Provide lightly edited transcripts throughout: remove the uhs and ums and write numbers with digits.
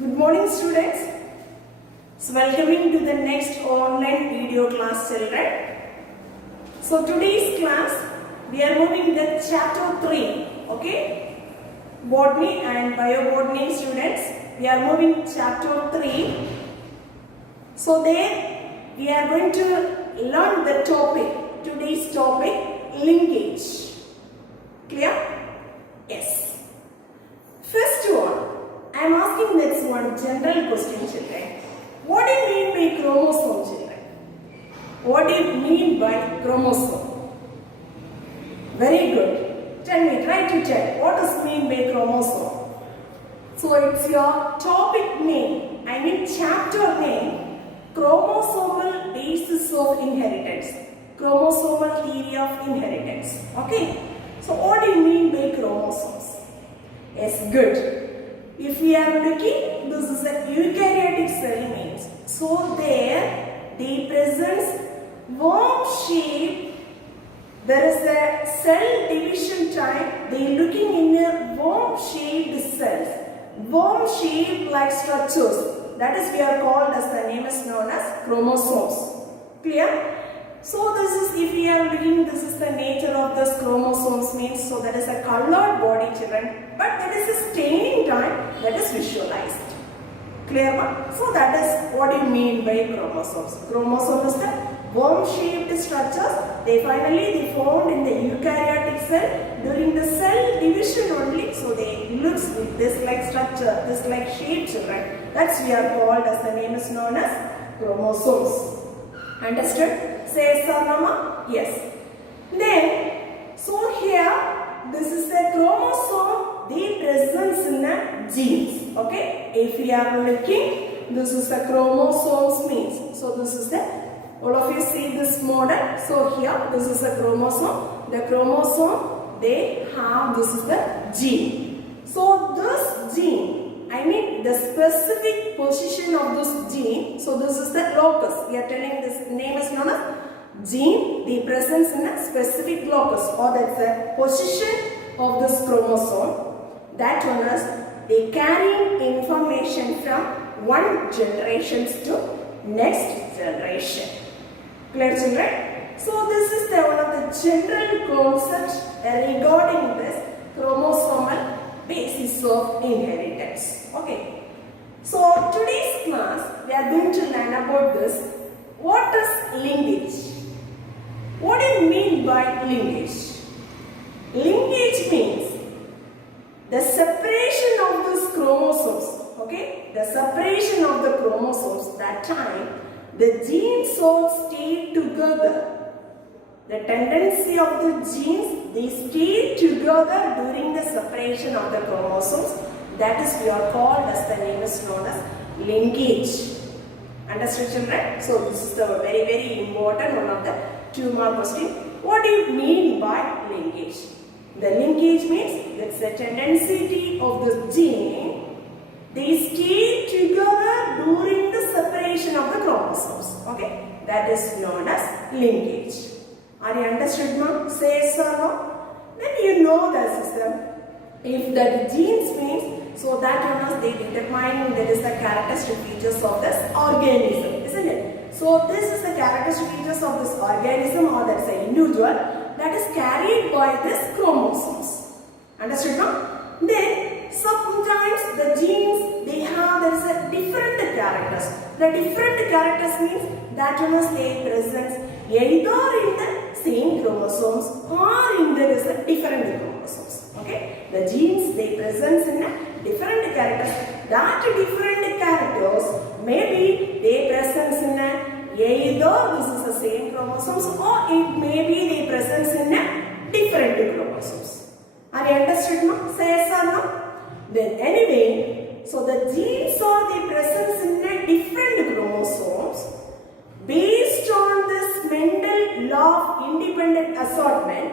Good morning students. So welcoming to the next online video class children. So today's class we are moving the chapter 3. Okay. Botany and Bio-Botany students. We are moving chapter 3. So there we are going to learn the topic. Today's topic linkage. Clear? Yes. First one. I am asking this one general question children. What do you mean by chromosome children? What do you mean by chromosome? Very good. Tell me, try to tell. What does mean by chromosome? So it's your topic name, I mean chapter name, chromosomal basis of inheritance. Chromosomal theory of inheritance. Okay. So what do you mean by chromosomes? Yes, good. If we are looking, this is a eukaryotic cell means. So there, they presents worm shape. There is a cell division type. They looking in a worm shaped cells. Worm shaped like structures. That is we are called as the name is known as chromosomes. Clear? So this is, if we are looking, this is the nature of this chromosomes means, so that is a colored body children, but that is a staining time that is visualized. Clear one? So that is what you mean by chromosomes. Chromosome is the worm shaped structures. They finally found in the eukaryotic cell during the cell division only. So they looks with this like structure, this like shape children. That's we are called as the name is known as chromosomes. Understood? Say yes or no? Yes. Then, so here, this is the chromosome, they presents in the genes. Okay? If we are looking, this is the chromosomes means. So this is the, all of you see this model. So here, this is the chromosome. The chromosome, they have, this is the gene. So this gene, I mean the specific position of this gene. So this is the locus. We are telling this name is known as gene. The presence in a specific locus, or that's the position of this chromosome. That one is they carrying information from one generation to next generation. Clear children? So this is the one of the general concepts regarding this chromosomal basis of inheritance. Okay. So today's class we are going to learn about this. What is linkage? What do you mean by linkage? Linkage means the separation of these chromosomes. Okay, the separation of the chromosomes. That time the genes all stay together. The tendency of the genes, they stay together during the separation of the chromosomes. That is we are called as the name is known as linkage. Understood children? So this is the very very important one of the 2 mark question. What do you mean by linkage? The linkage means it's the tendency of the gene. They stay together during the separation of the chromosomes. Okay? That is known as linkage. Are you understood, ma'am? Say yes or no? Then you know the system. If the genes means, so that one is they determine that is the characteristic features of this organism, isn't it? So this is the characteristic features of this organism, or that's an individual that is carried by this chromosomes. Understood, ma'am? Then sometimes the genes they have there is a different characters. The different characters means that one is they present either in the same chromosomes or in there is a different chromosomes. Okay, the genes they present in a different characters. That different characters maybe they present in a either this is the same chromosomes or it may be they present in a different chromosomes. Are you understood, no? Say yes or no? Then anyway, so the genes are they present in a different chromosomes. Based on this Mendel law of independent assortment,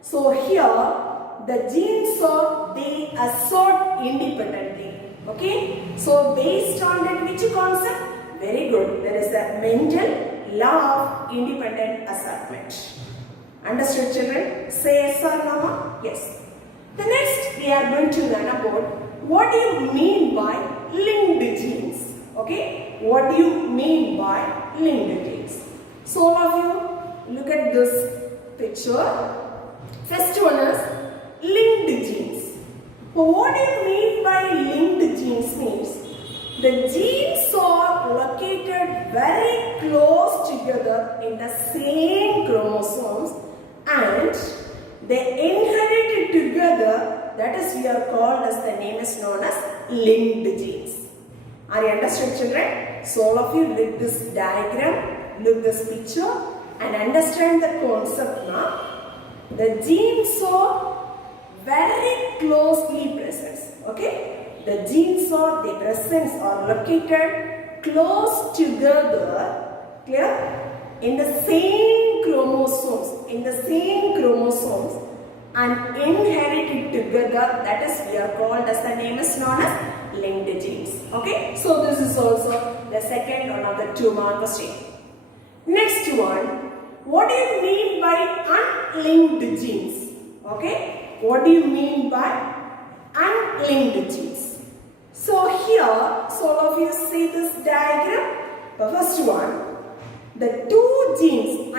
so here the genes are they assort independently. Okay, so based on that which concept? Very good. There is a Mendel law of independent assortment. Understood children? Say yes or no? Yes. The next we are going to learn about what do you mean by linked what do you mean by linked genes? So all of you look at this picture. First one is linked genes. So what do you mean by linked genes means the genes are located very close together in the same chromosomes and they inherit it together. That is we are called as the name is known as linked genes. Are you understood, children? So all of you look this diagram, look this picture and understand the concept now. The genes are very closely present. Okay? The genes are, the presence are located close together, clear? In the same chromosomes, and inherited together. That is we are called as the name is known as linked genes. Okay? So this is also the second one of the 2 mark question. Next one, what do you mean by unlinked genes? Okay? What do you mean by unlinked genes? So here, so all of you see this diagram. The first one, the 2 genes,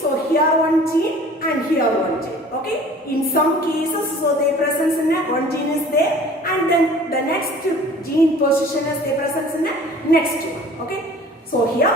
so here one gene and here one gene. Okay? In some cases, so their presence in one gene is there and then the next gene position is their presence in the next one. Okay? So here,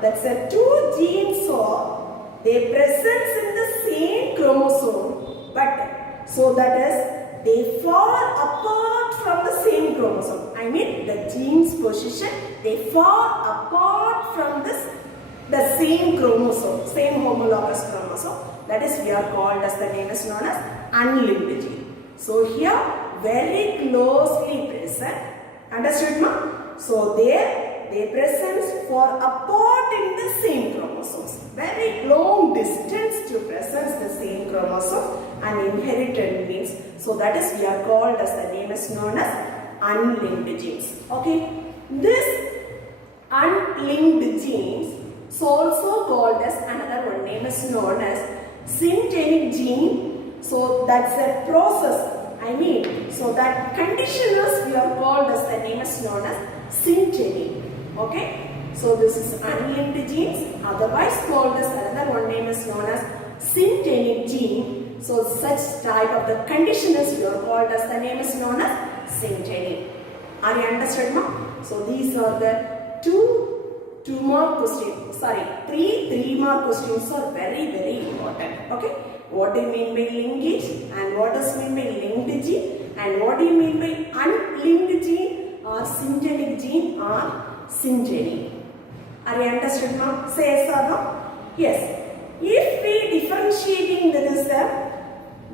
that's the 2 genes are their presence in the same chromosome, but so that is they fall apart from the same chromosome. The gene's position, they fall apart from the same chromosome, same homologous chromosome. That is we are called as the name is known as unlinked gene. So here very closely present. Understood, ma? So their presence fall apart in the same chromosomes. Very long distance to presence the same chromosome and inherited genes. So that is we are called as the name is known as unlinked genes. Okay, this unlinked genes is also called as another one name is known as syntenic gene. So that's a process. So that condition is we are called as the name is known as syntenic. Okay, so this is unlinked genes. Otherwise called as another one name is known as syntenic gene. So such type of the condition is we are called as the name is known as syntenic. Are you understood, ma? So these are the 2 mark questions. Sorry, 3 mark questions are very important. Okay, what do you mean by linkage and what does mean by linked gene and what do you mean by unlinked gene or syntenic gene or syntenic? Are you understood, ma? Say yes or no? Yes. If we differentiating there is a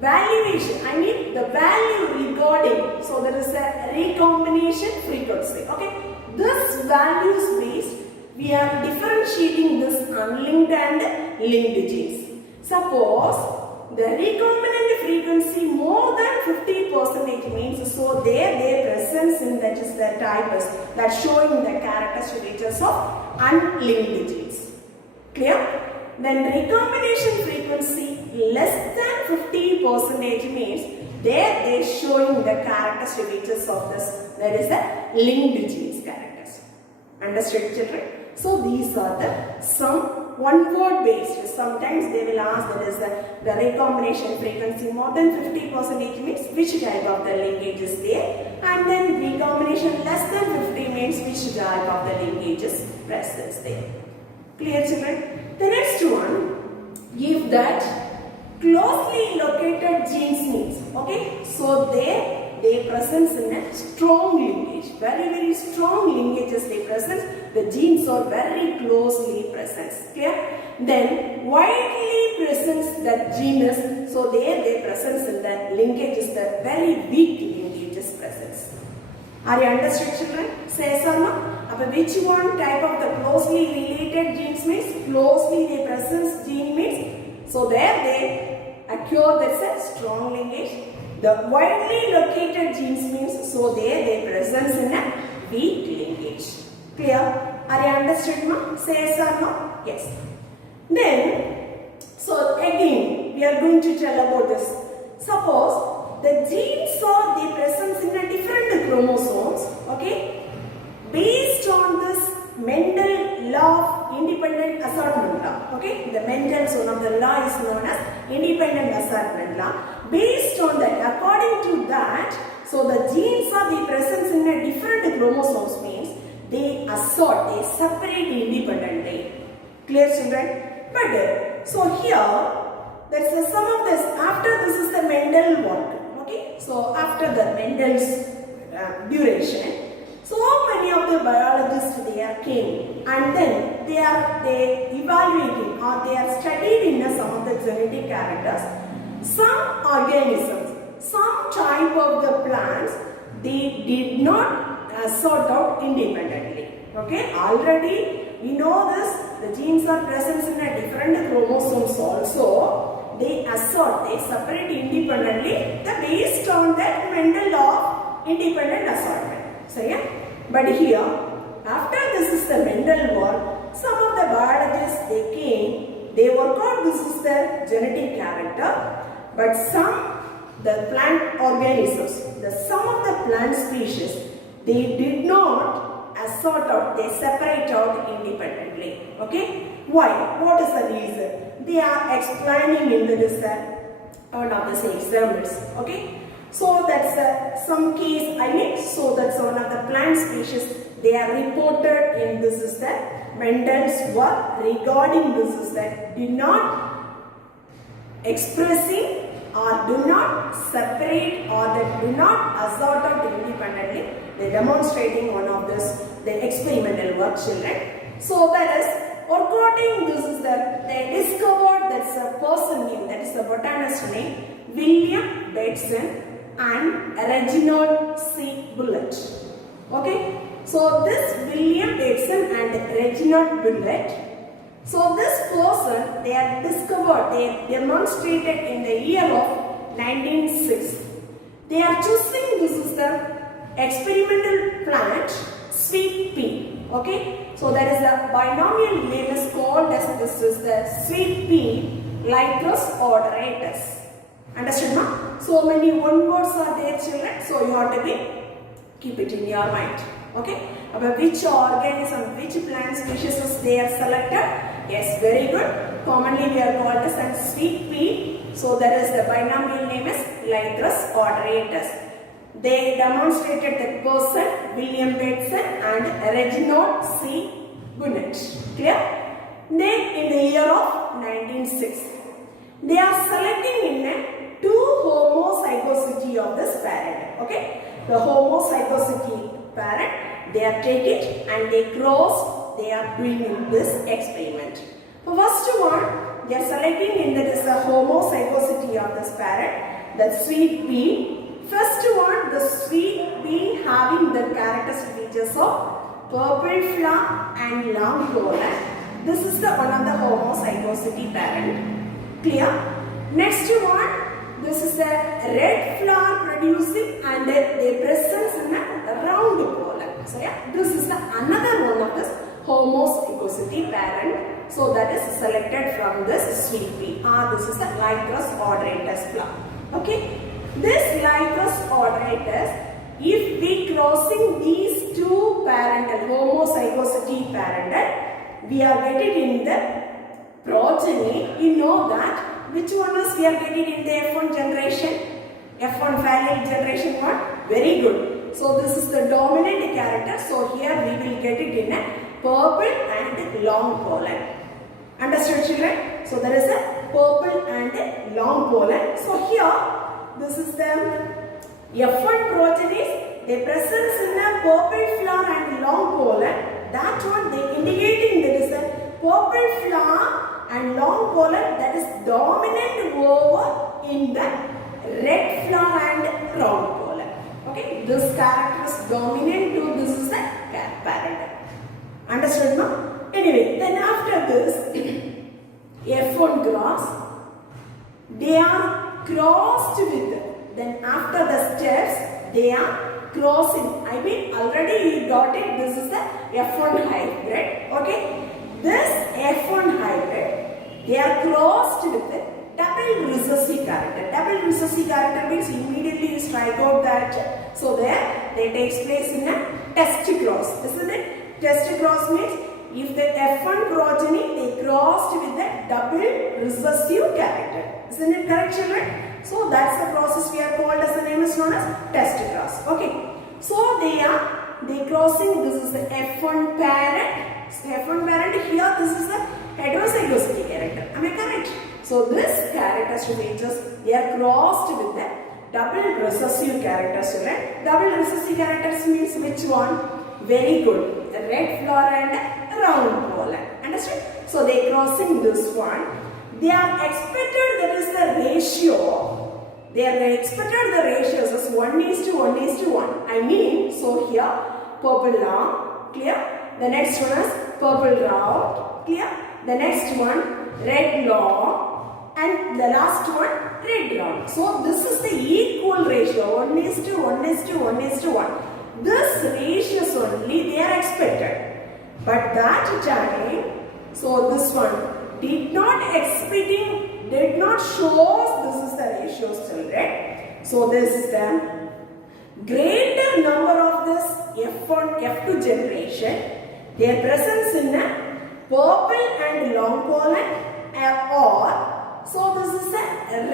valuation, the value regarding, so there is a recombination frequency. Okay, this values based we are differentiating this unlinked and linked genes. Suppose the recombinant frequency more than 50% means so their presence in that is the type is that showing the characteristic features of unlinked genes. Clear? Then recombination frequency less than 50% means they showing the characteristic features of this. That is the linked genes characters. Understood, children? So these are the some one word based. Sometimes they will ask that is the recombination frequency more than 50% means which type of the linkage is there, and then recombination less than 50 means which type of the linkage is present there. Clear, children? The next one, give that closely located genes means. Okay, so they presence in a strong linkage, very strong linkages they present. The genes are very closely present. Clear? Then widely presents that genus, so their presence in that linkage is the very weak linkages presence. Are you understood, children? Say yes or no? Which one type of the closely related genes means? Closely they presence gene means. So there they occur there is a strong linkage. The widely located genes means so there they presence in a weak linkage. Clear? Are you understood, ma? Say yes or no? Yes. Then, so again we are going to tell about this. Suppose the genes are the presence in a different chromosomes. Okay. Based on this Based on that, according to that, so the genes are the presence in a different chromosomes means they assort, they separate independently. Clear, children? But so here, that's some of this. After this is the Mendel work. Okay, so after the Mendel's duration. So many of the biologists came and then they evaluating or they are studied in some of the genetic characters. Some organisms, some type of the plants, they did not sort out independently. Okay, already we know this. The genes are present in a different chromosomes also. They assort, they separate independently based on that Mendel law of independent assortment. So yeah. But here, after this is the Mendel work, some of the biologists they came, they work out this is the genetic character, but the plant organisms, some of the plant species, they did not assort out, they separate out independently. Okay? Why? What is the reason? They are explaining in this one of the examples. Okay? So that's some case, so that's one of the plant species, they are reported in this is the Mendel's work regarding this is that do not expressing or do not separate or that do not assort out independently. They are demonstrating one of this, the experimental work, children. So that is, according this is that they discovered that's a person name, that is the botanist name, William Bateson and Reginald C. Bullitt. Okay, so this William Bateson and Reginald Bullitt, so this person they are discovered, they demonstrated in the year of 1906. They are choosing this is the experimental plant sweet pea. Okay, so that is the binomial name is called as this is the sweet pea Lycus odoratus. Understood, ma? So many one words are there, children. So you have to keep it in your mind. Okay? About which organism, which plant species they are selected? Yes, very good. Commonly we are called as sweet pea. So that is the binomial name is Lycus odoratus. They demonstrated the person William Bateson and Reginald C. Bullitt. Clear? Then in the year of 1906, they are selecting in a two homozygosity of this parent. Okay, the homozygosity parent, they are take it and they cross. They are doing in this experiment. The first one, they are selecting in that is the homozygosity of this parent, the sweet pea. First one, the sweet pea having the characteristic features of purple flower and long pollen. This is the one of the homozygosity parent. Clear? Next one. This is a red flower producing and they presence in a round pollen. So yeah, this is another one of this homozygosity parent. So that is selected from this sweet pea. This is a Lycus odoratus flower. Okay, this Lycus odoratus, if we crossing these two parental homozygosity parental, we are getting in the progeny. You know that. Which one is we are getting in the F1 generation? F1 familial generation what? Very good. So this is the dominant character. So here we will get it in a purple and long pollen. Understood, children? So there is a purple and long pollen. So here this is the F1 progenies. They presence in a purple flower and long pollen. That one they indicating there is a purple flower and long pollen that is dominant over in the red flower and round pollen. Okay, this character is dominant to this is the parent. Understood, no? Anyway, then after this F1 cross, they are crossed with. Then after the steps, they are crossing. Already you got it. This is the F1 hybrid. Okay. This F1 hybrid, they are crossed with a double recessive character. Double recessive character means immediately you strike out that. So there, they takes place in a test cross. Isn't it? Test cross means if the F1 progeny they crossed with the double recessive character. Isn't it correct, children? So that's the process we are called as the name is known as test cross. Okay. So they crossing. This is the F1 parent. So F1 parent here. This is the heterozygosity character. Am I correct? So this character features they are crossed with the double recessive characters. Children. Double recessive characters means which one? Very good. A red flower and a round pollen. Understood? So they crossing this one. They are expected, that is the ratio. They are expected the ratios as 1:1:1. I mean, so here purple long, clear. The next one is purple round, clear. The next one red long, and the last one red round. So this is the equal ratio 1:1:1:1. This ratios only they are expected, but that time, so this one did not show this is the ratios, children. So this is the greater number of this F1, F2 generation. Their presence in a purple and long pollen or so this is a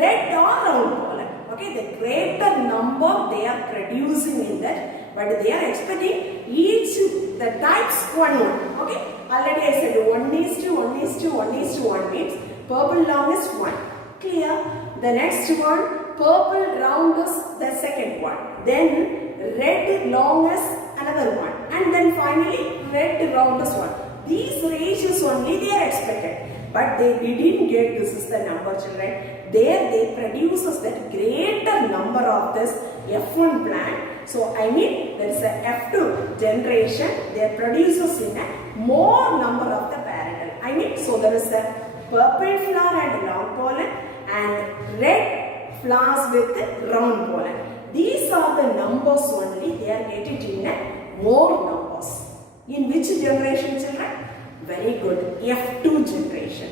red or round pollen. Okay, the greater number they are producing in that, but they are expecting each the types one. Okay, already I said 1:1:1:1 means purple long is 1. Clear? The next one, purple round is the second one. Then red long is another one. And then finally red round is one. These ratios only they are expected. But they didn't get this is the number, children. There they produces that greater number of this F1 plant. So I mean there is a F2 generation. They produces in a more number of the parental. I mean so there is a purple flower and long pollen and red flowers with round pollen. These are the numbers only. They are getting in a more numbers. In which generation, children? Very good. F2 generation.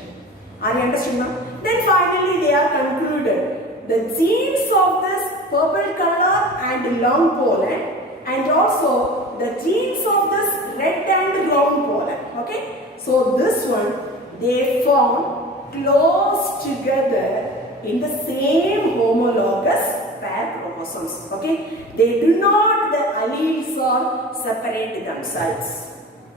Are you understood now? Then finally they are concluded. The genes of this purple color and long pollen and also the genes of this red and round pollen. Okay. So this one they form close together in the same homologous pair chromosomes. Okay. They do not, the alleles or separate themselves.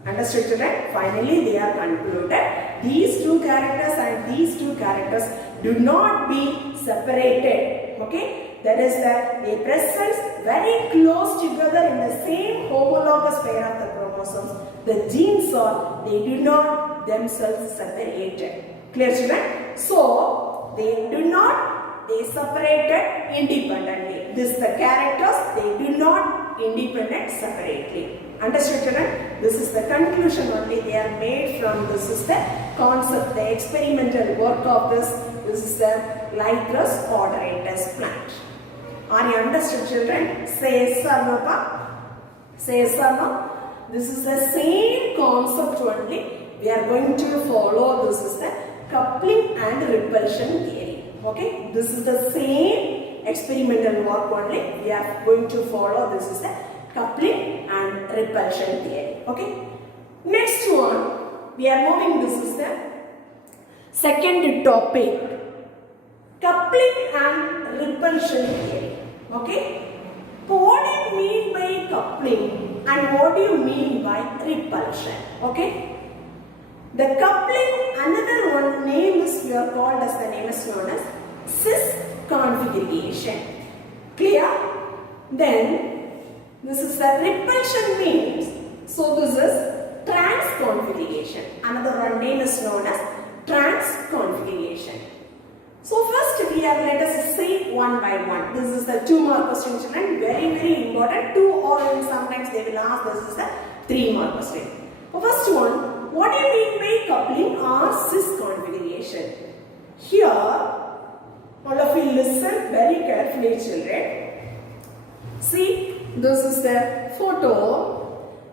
Understood, children? Finally, they are concluded. These two characters and these two characters do not be separated. Okay? That is that they present very close together in the same homologous pair of the chromosomes. The genes are, they do not themselves separated. Clear, children? So, they do not, they separated independently. This the characters, they do not independent separately. Understood, children? This is the conclusion only they are made from. This is the concept, the experimental work of this. This is the Lythris odoratus plant. Are you understood, children? Say yes or no, pa? Say yes or no? This is the same concept only. We are going to follow. This is the coupling and repulsion theory. Okay? This is the same experimental work only. We are going to follow. This is the coupling and repulsion theory. Okay. Next one, we are moving. This is the second topic, coupling and repulsion theory. Okay. So what do you mean by coupling and what do you mean by repulsion? Okay. The coupling, another one name is we are called as the name is known as cis configuration. Clear? Then this is the repulsion means, so this is trans configuration. Another one name is known as trans configuration. So first we are, let us see one by one. This is the 2 mark question, children. Very important. 2 or sometimes they will ask this is the 3 mark question. First one, what do you mean by coupling or cis configuration? Here, all of you listen very carefully, children. See. This is the photo,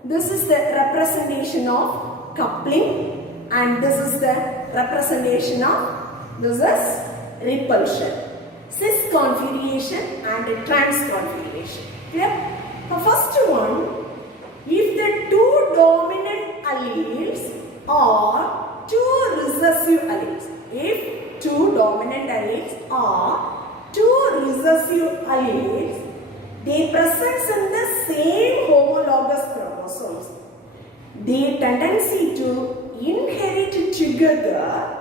this is the representation of coupling and this is the representation of, this is repulsion, cis configuration and trans configuration. Clear? The first one, if the 2 dominant alleles or two recessive alleles. If two dominant alleles or two recessive alleles, they present in the same homologous chromosomes, their tendency to inherit together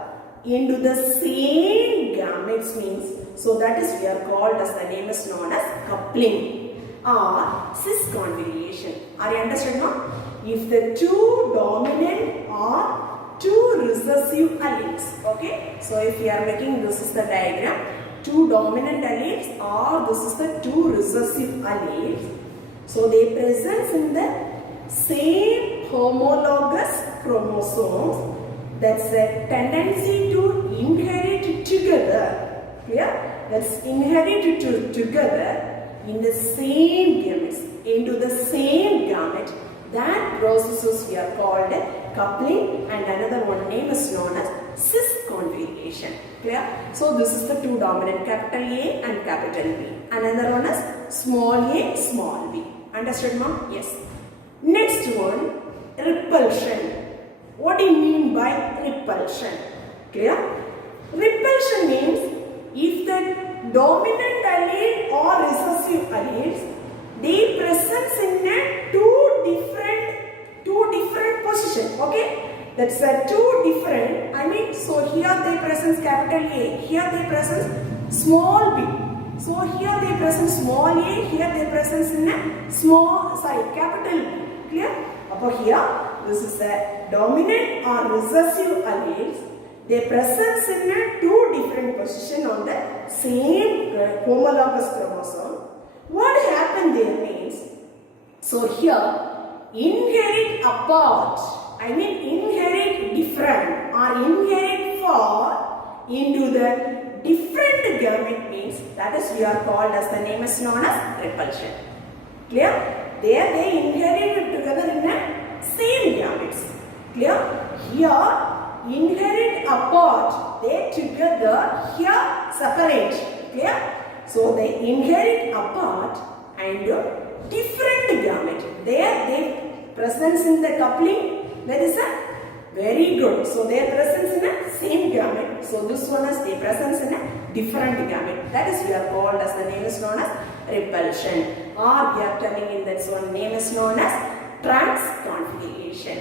into the same gametes means, so that is we are called as, the name is known as coupling or cis conjugation. Are you understood now? If the two dominant or two recessive alleles, okay, so if we are making, this is the diagram, two dominant alleles or this is the two recessive alleles, so they present in the same homologous chromosomes, that's a tendency to inherit together, clear? That's inherit together in the same gametes, into the same gamete. That processes we are called coupling, and another one name is known as cis conjugation, clear? So this is the two dominant, capital A and capital B. Another one is small a, small b. Understood, ma'am? Yes. Next one, repulsion. What do you mean by repulsion? Clear? Repulsion means if the dominant allele or recessive alleles, they present in a two different position. Okay, that's a two different. I mean, so here they present capital A, here they present small b. So here they present small a, here they present in a capital B. Clear? Upon here, this is a dominant or recessive alleles. They present in a two different position on the same homologous chromosome. What happened there means, so here inherit apart, I mean inherit different or inherit far into the different gamete means, that is we are called as, the name is known as repulsion. Clear? There they inherit together in a same gametes. Clear? Here inherit apart, they together, here separate. Clear? So they inherit apart and different gamete. There they presence in the coupling, that is a very good. So their presence in a same gamete. So this one is the presence in a different gamete. That is we are called as, the name is known as repulsion. Or we are telling in that one name is known as transconjugation.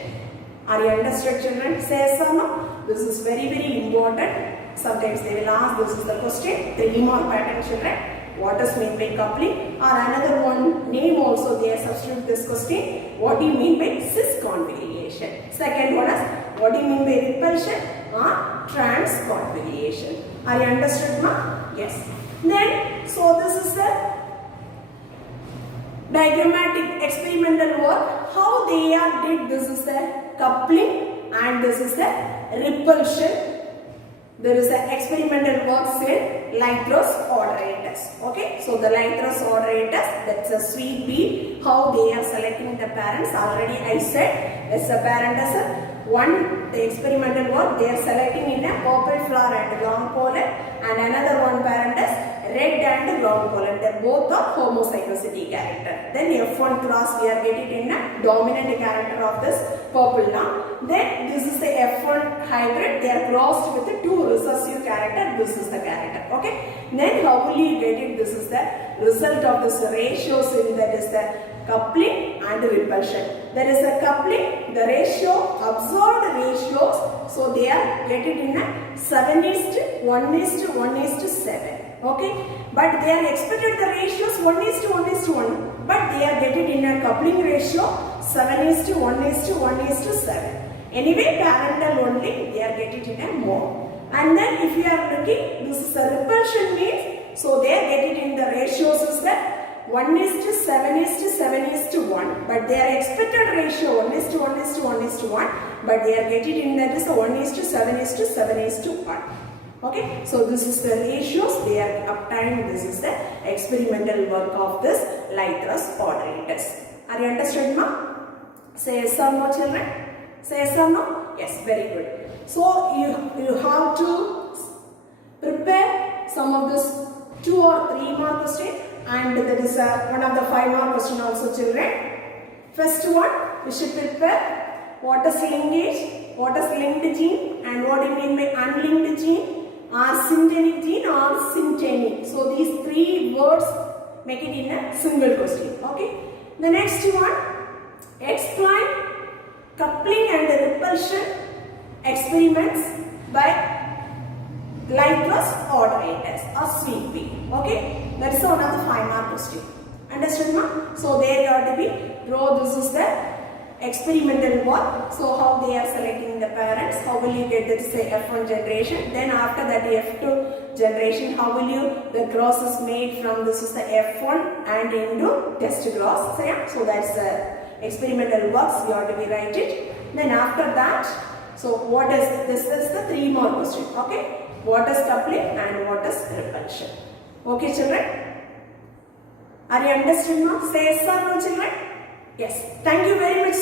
Are you understood, children? Say some. This is very important. Sometimes they will ask, this is the question, 3 more pattern, children. What does mean by coupling? Or another one name also they are substitute this question. What do you mean by cis conjugation? Second one is, what do you mean by repulsion or transconjugation? Are you understood, ma? Yes. Then, so this is the diagrammatic experimental work. How they are did, this is the coupling and this is the repulsion. There is an experimental work in Linkage oderatus. Okay, so the Linkage oderatus, that's a sweet bee. How they are selecting the parents, already I said, as a parent as a one, the experimental work they are selecting in a purple flower and long pollen, and another one parent is red and long pollen. They both are homozygosity character. Then F1 class we are getting in a dominant character of this purple now. Then this is the F1 hybrid. They are crossed with the two recessive character. This is the character. Okay. Then how will you get it? This is the result of this ratios in that is the coupling and repulsion. There is a coupling, the ratio, observed ratios. So they are getting in a 7:1:1:7. Okay, but they are expected the ratios 1:1:1, but they are getting in a coupling ratio 7:1:1:7. Anyway, parental only they are getting in a more. And then if you are looking, this is a repulsion means, so they are getting in the ratios is that 1:7:7:1, but they are expected ratio 1:1:1:1, but they are getting in that is the 1:7:7:1. Okay, so this is the ratios they are obtained. This is the experimental work of this Linkage oderatus. Are you understood, ma? Say yes or no, children? Say yes or no? Yes, very good. So you have to prepare some of this 2 or 3 more question, and that is one of the 5 more question also, children. First one, we should prepare what is linkage, what is linked gene and what do you mean by unlinked gene, asyntenic gene or syntenic. So these three words make it in a single question. Okay. The next one, explain coupling and repulsion experiments by Linkage ordinators or sweet pea. Okay, that is one of the 5-mark question. Understood, ma? So there you have to be draw. This is the experimental work. So how they are selecting the parents, how will you get the say F1 generation, then after that F2 generation, how will you the cross is made from this is the F1 and into test cross. So yeah, so that's the experimental works. You have to be write it. Then after that, so what is this is the 3 more question. Okay. What is coupling and what is repulsion? Okay, children? Are you understood now? Say yes or no, children? Yes. Thank you very much.